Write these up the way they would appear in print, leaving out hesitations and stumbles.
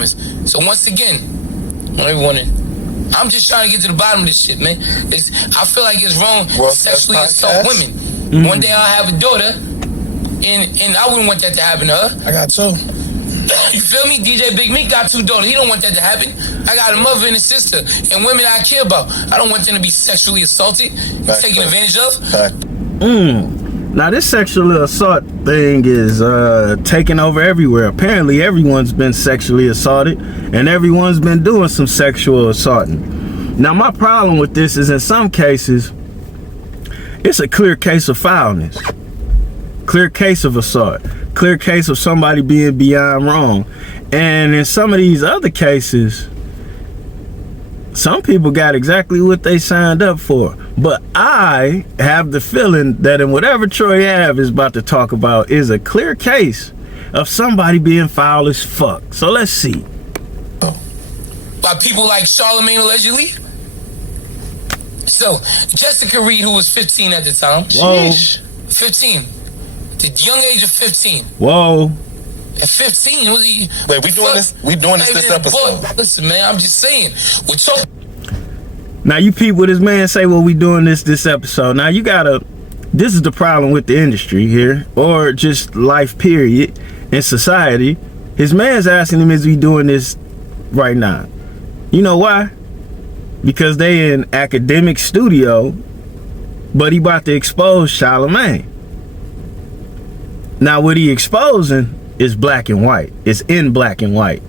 So once again, everyone, I'm just trying to get to the bottom of this shit, man. I feel like it's wrong to sexually assault women. Mm-hmm. One day I'll have a daughter, and I wouldn't want that to happen to her. I got two. You feel me? DJ Big Meat got 2 daughters. He don't want that to happen. I got a mother and a sister, and women I care about. I don't want them to be sexually assaulted, taken advantage of. Now this sexual assault thing is taking over everywhere. Apparently everyone's been sexually assaulted, and everyone's been doing some sexual assaulting. Now my problem with this is in some cases, it's a clear case of foulness. Clear case of assault. Clear case of somebody being beyond wrong. And in some of these other cases, some people got exactly what they signed up for. But I have the feeling that in whatever Troy Ave is about to talk about is a clear case of somebody being foul as fuck. So let's see. By people like Charlemagne, allegedly. So, Jessica Reed, who was 15 at the time. Whoa. 15. The young age of 15. Whoa. At 15, was he? Wait, we doing this episode. Listen, man, I'm just saying. We're talking. Now you peep what this man say, well, we doing this episode. Now you gotta, this is the problem with the industry here, or just life period in society. His man's asking him, is he doing this right now? You know why? Because they in academic studio, but he about to expose Charlemagne. Now what he exposing is black and white. It's in black and white.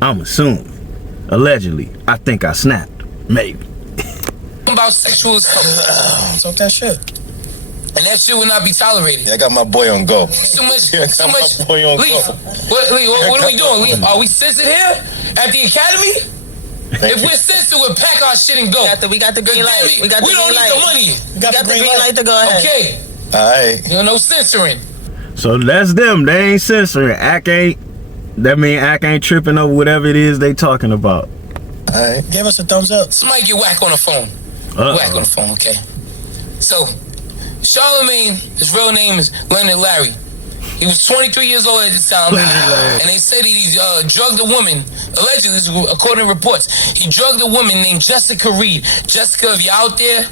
I'm assuming. Allegedly. I think I snapped. Maybe. About sexual assault. Talk that shit. And that shit will not be tolerated. Yeah, I got my boy on go. Too much. My boy on Lee, go. what are we doing? Lee, are we censored here at the academy? If we're censored, we'll pack our shit and go. We got the green light. We don't need the money. We got the green light to go ahead. Okay. Alright. You know, no censoring. So that's them. They ain't censoring. Act ain't tripping over whatever it is they talking about. Alright. Give us a thumbs up. Somebody get whack on the phone. Whack on the phone, okay? So, Charlemagne, his real name is Leonard Larry. He was 23 years old at the time, and they said he drugged a woman, allegedly, according to reports. He drugged a woman named Jessica Reed. Jessica, if you're out there,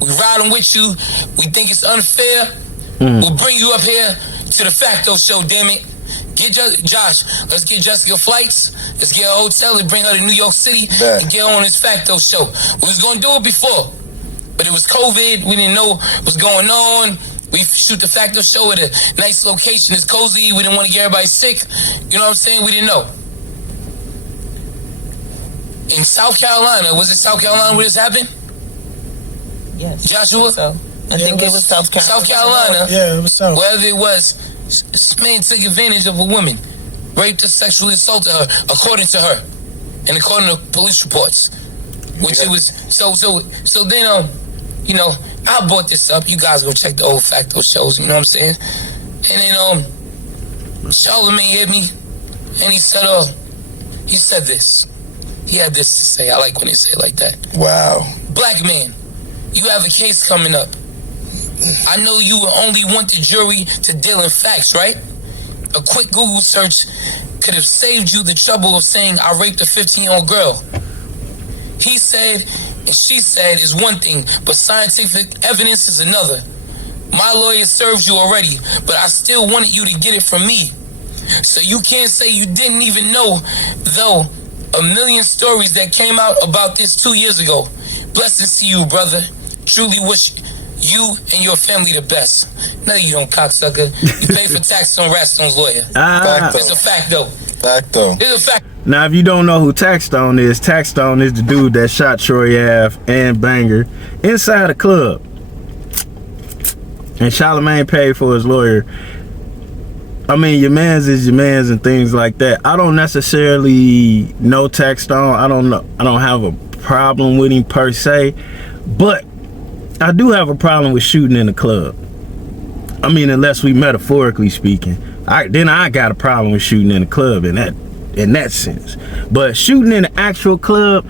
we riding with you. We think it's unfair. We'll bring you up here to the Facto show, damn it. Get Josh, let's get Jessica flights. Let's get a hotel and bring her to New York City and get her on this Facto show. We was going to do it before, but it was COVID. We didn't know what was going on. We shoot the Facto show at a nice location. It's cozy. We didn't want to get everybody sick. You know what I'm saying? We didn't know. In South Carolina, was it South Carolina where this happened? Yes. Joshua? So, I think it was South Carolina. South Carolina. Yeah, it was South. Wherever it was, this man took advantage of a woman, raped her, sexually assaulted her, according to her, and according to police reports. Which it was so then you know, I brought this up. You guys go check the old Facto shows, you know what I'm saying? And then Charlemagne hit me and he said this. He had this to say. I like when they say it like that. Wow. Black man, you have a case coming up. I know you would only want the jury to deal in facts, right? A quick Google search could have saved you the trouble of saying I raped a 15-year-old girl. He said and she said is one thing, but scientific evidence is another. My lawyer served you already, but I still wanted you to get it from me. So you can't say you didn't even know, though, a million stories that came out about this 2 years ago. Blessings to you, brother. Truly wish you and your family the best. No, you don't, cocksucker. You pay for taxes on Ratstone's lawyer. It's a fact, though. It's a fact. Now, if you don't know who Taxstone is the dude that shot Troy Ave and Banger inside a club. And Charlemagne paid for his lawyer. I mean, your man's is your man's and things like that. I don't necessarily know Taxstone. I don't have a problem with him per se. But I do have a problem with shooting in a club. I mean, unless we metaphorically speaking. Then I got a problem with shooting in a club in that sense. But shooting in an actual club,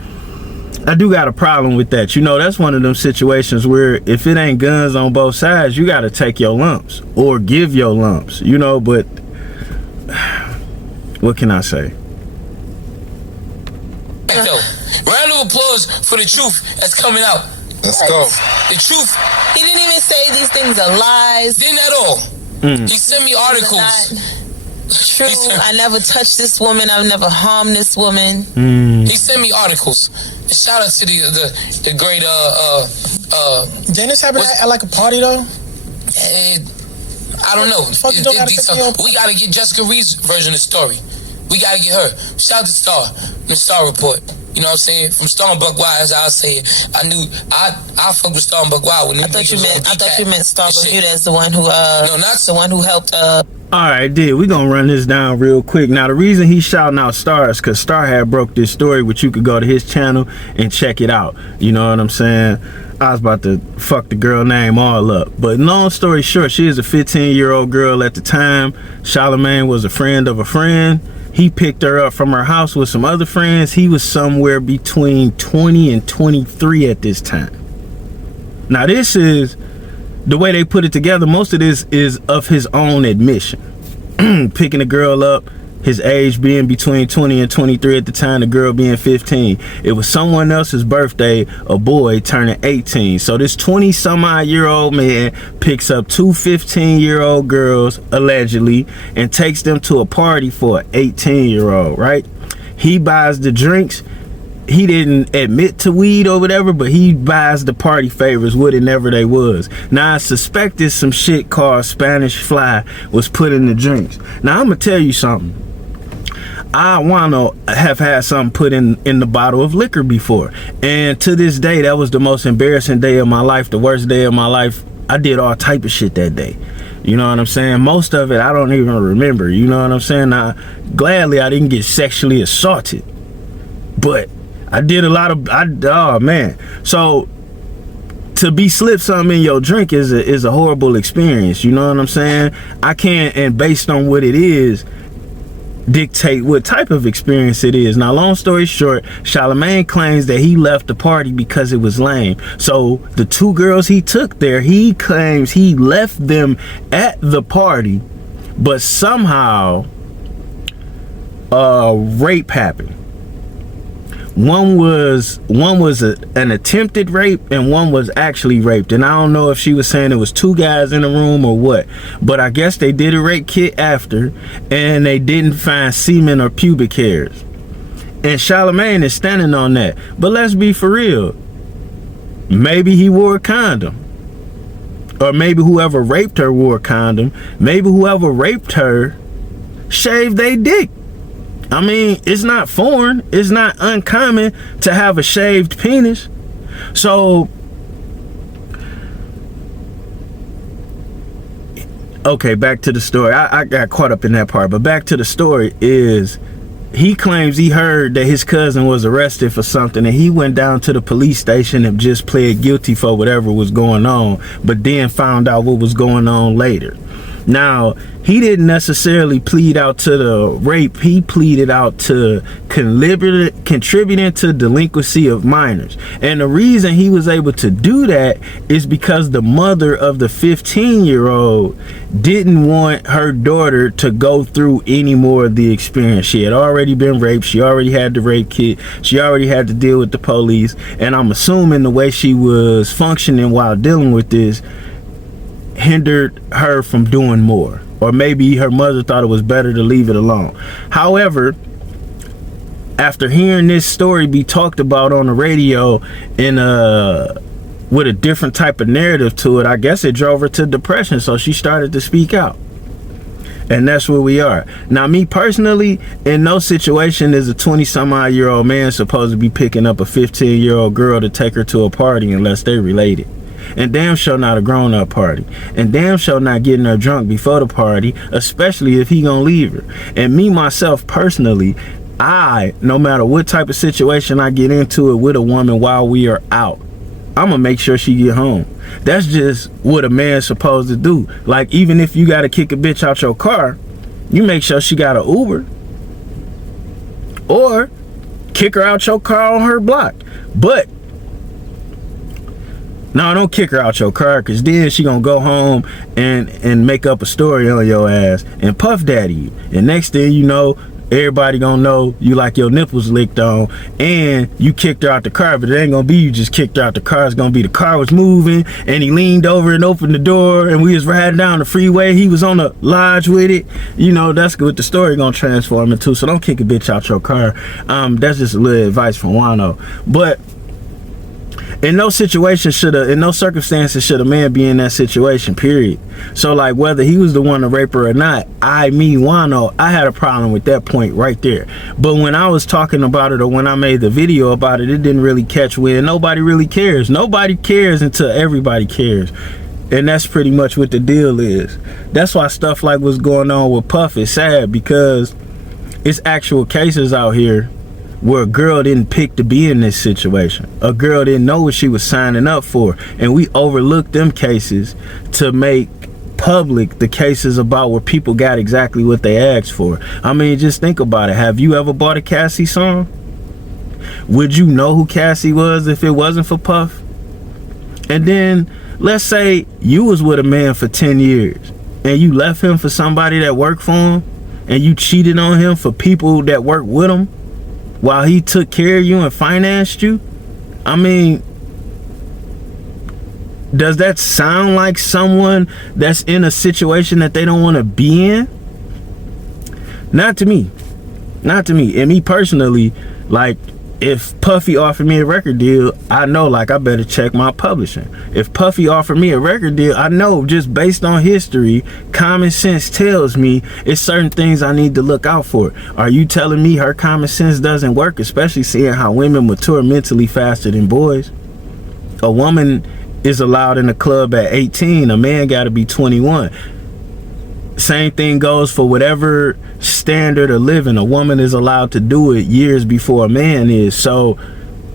I do got a problem with that. You know, that's one of them situations where if it ain't guns on both sides, you got to take your lumps or give your lumps, you know. But What can I say? Yo, round of applause for the truth that's coming out. Let's go. The truth. He didn't even say these things are lies. Didn't at all. He sent me articles. True. I never touched this woman. I've never harmed this woman. He sent me articles. And shout out to the great Didn't this happen at like a party though? I don't know. We gotta get Jessica Reed's version of the story. We gotta get her. Shout out to Star, the Star Report. You know what I'm saying? From Star and Buck Wild, as I say it. I fuck with Star and Buck Wild. I thought you meant Star Bermuda as the one who no, not the one who helped Alright, we gonna run this down real quick. Now the reason he's shouting out Star is because Star had broke this story, which you could go to his channel and check it out. You know what I'm saying? I was about to fuck the girl name all up. But long story short, she is a 15-year-old girl at the time. Charlemagne was a friend of a friend. He picked her up from her house with some other friends. He was somewhere between 20 and 23 at this time. Now this is the way they put it together. Most of this is of his own admission. Picking a girl up, his age being between 20 and 23 at the time, the girl being 15. It was someone else's birthday, a boy turning 18. So this 20-some-odd-year-old man picks up two 15-year-old girls, allegedly, and takes them to a party for an 18-year-old, right? He buys the drinks. He didn't admit to weed or whatever, but he buys the party favors, whatever they was. Now I suspected some shit called Spanish Fly was put in the drinks. Now I'm gonna tell you something. I wanna have had something put in the bottle of liquor before, and to this day that was the most embarrassing day of my life, the worst day of my life. I did all type of shit that day. You know what I'm saying? Most of it I don't even remember. You know what I'm saying? Gladly I didn't get sexually assaulted, but I did a lot of, oh man. So to be slipped something in your drink is a horrible experience. You know what I'm saying? I can't, and based on what it is, dictate what type of experience it is. Now, long story short, Charlemagne claims that he left the party because it was lame. So the two girls he took there, he claims he left them at the party, but somehow rape happened. One was an attempted rape, and one was actually raped. And I don't know if she was saying it was two guys in the room or what, but I guess they did a rape kit after, and they didn't find semen or pubic hairs. And Charlemagne is standing on that. But let's be for real. Maybe he wore a condom. Or maybe whoever raped her wore a condom. Maybe whoever raped her shaved their dick. I mean, it's not foreign. It's not uncommon to have a shaved penis. So, okay, back to the story. I got caught up in that part, but back to the story is he claims he heard that his cousin was arrested for something, and he went down to the police station and just pled guilty for whatever was going on, but then found out what was going on later. Now, he didn't necessarily plead out to the rape. He pleaded out to contributing to delinquency of minors. And the reason he was able to do that is because the mother of the 15-year-old didn't want her daughter to go through any more of the experience. She had already been raped. She already had the rape kit. She already had to deal with the police. And I'm assuming the way she was functioning while dealing with this hindered her from doing more, or maybe her mother thought it was better to leave it alone. However, after hearing this story be talked about on the radio in with a different type of narrative to it, I guess it drove her to depression, so she started to speak out. And that's where we are now. Me personally, in no situation is a 20-some-odd-year-old man supposed to be picking up a 15-year-old girl to take her to a party unless they related. And damn sure not a grown-up party. And damn sure not getting her drunk before the party, especially if he gonna leave her. And me, myself, personally, no matter what type of situation I get into it with a woman while we are out, I'm gonna make sure she get home. That's just what a man's supposed to do. Like, even if you gotta kick a bitch out your car, you make sure she got an Uber. Or kick her out your car on her block. But no, don't kick her out your car, because then she gonna go home and make up a story on your ass and puff daddy you. And next thing you know, everybody gonna know you like your nipples licked on, and you kicked her out the car. But it ain't gonna be you just kicked her out the car. It's gonna be the car was moving, and he leaned over and opened the door, and we was riding down the freeway. He was on the lodge with it. You know, that's what the story gonna transform into. So don't kick a bitch out your car. That's just a little advice from Juan-o. But in no circumstances should a man be in that situation, period. So like, whether he was the one to rape her or not, Juan-o, I had a problem with that point right there. But when I was talking about it, or when I made the video about it, it didn't really catch wind. Nobody really cares. Nobody cares until everybody cares. And that's pretty much what the deal is. That's why stuff like what's going on with Puff is sad, because it's actual cases out here where a girl didn't pick to be in this situation. A girl didn't know what she was signing up for. And we overlooked them cases to make public the cases about where people got exactly what they asked for. I mean, just think about it. Have you ever bought a Cassie song? Would you know who Cassie was if it wasn't for Puff? And then let's say you was with a man for 10 years and you left him for somebody that worked for him, and you cheated on him for people that worked with him, while he took care of you and financed you. I mean, does that sound like someone that's in a situation that they don't want to be in? Not to me. Not to me. And me personally, like, if Puffy offered me a record deal, I know, like, I better check my publishing. If Puffy offered me a record deal, I know, just based on history, common sense tells me it's certain things I need to look out for. Are you telling me her common sense doesn't work, especially seeing how women mature mentally faster than boys? A woman is allowed in the club at 18, a man got to be 21. Same thing goes for whatever standard of living. A woman is allowed to do it years before a man is. So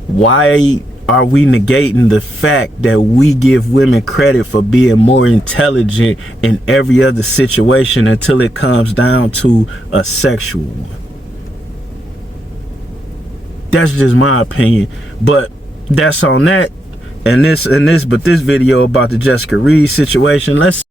why are we negating the fact that we give women credit for being more intelligent in every other situation until it comes down to a sexual one? That's just my opinion. But that's on that. And this video about the Jessica Reed situation, let's